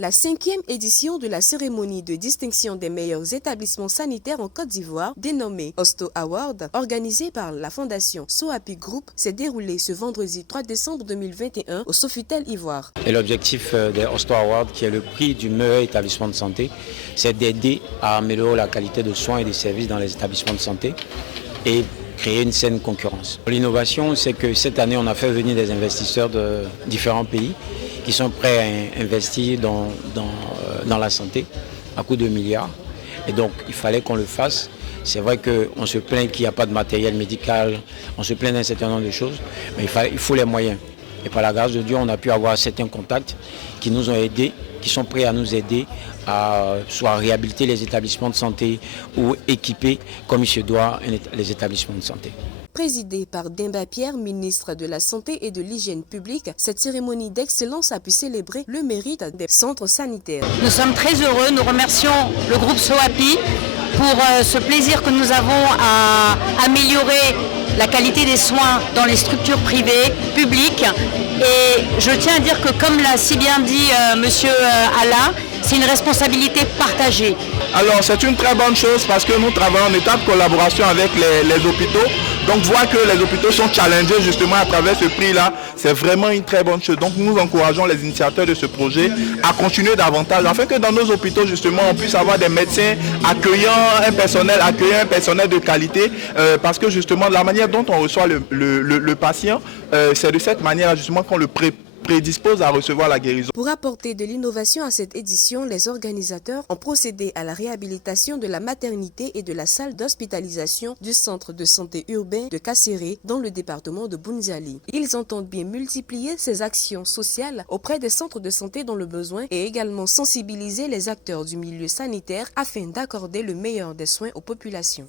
La 5e édition de la cérémonie de distinction des meilleurs établissements sanitaires en Côte d'Ivoire, dénommée Hosto Award, organisée par la fondation Soapi Group, s'est déroulée ce vendredi 3 décembre 2021 au Sofitel Ivoire. Et l'objectif des Hosto Awards, qui est le prix du meilleur établissement de santé, c'est d'aider à améliorer la qualité de soins et des services dans les établissements de santé et créer une saine concurrence. L'innovation, c'est que cette année, on a fait venir des investisseurs de différents pays qui sont prêts à investir dans la santé à coût de milliards. Et donc, il fallait qu'on le fasse. C'est vrai qu'on se plaint qu'il n'y a pas de matériel médical, on se plaint d'un certain nombre de choses, mais il faut les moyens. Et par la grâce de Dieu, on a pu avoir certains contacts qui nous ont aidés, qui sont prêts à nous aider à soit réhabiliter les établissements de santé ou équiper comme il se doit les établissements de santé. Présidée par Demba Pierre, ministre de la Santé et de l'Hygiène publique, cette cérémonie d'excellence a pu célébrer le mérite des centres sanitaires. Nous sommes très heureux, nous remercions le groupe Soapi pour ce plaisir que nous avons à améliorer la qualité des soins dans les structures privées, publiques. Et je tiens à dire que, comme l'a si bien dit monsieur Alain, c'est une responsabilité partagée. Alors c'est une très bonne chose parce que nous travaillons en état de collaboration avec les hôpitaux. Donc voir que les hôpitaux sont challengés justement à travers ce prix-là, c'est vraiment une très bonne chose. Donc nous encourageons les initiateurs de ce projet à continuer davantage afin que dans nos hôpitaux justement on puisse avoir des médecins accueillant un personnel de qualité parce que justement la manière dont on reçoit le patient, c'est de cette manière justement qu'on le prédispose à recevoir la guérison. Pour apporter de l'innovation à cette édition, les organisateurs ont procédé à la réhabilitation de la maternité et de la salle d'hospitalisation du centre de santé urbain de Kasséré dans le département de Boundiali. Ils entendent bien multiplier ces actions sociales auprès des centres de santé dans le besoin et également sensibiliser les acteurs du milieu sanitaire afin d'accorder le meilleur des soins aux populations.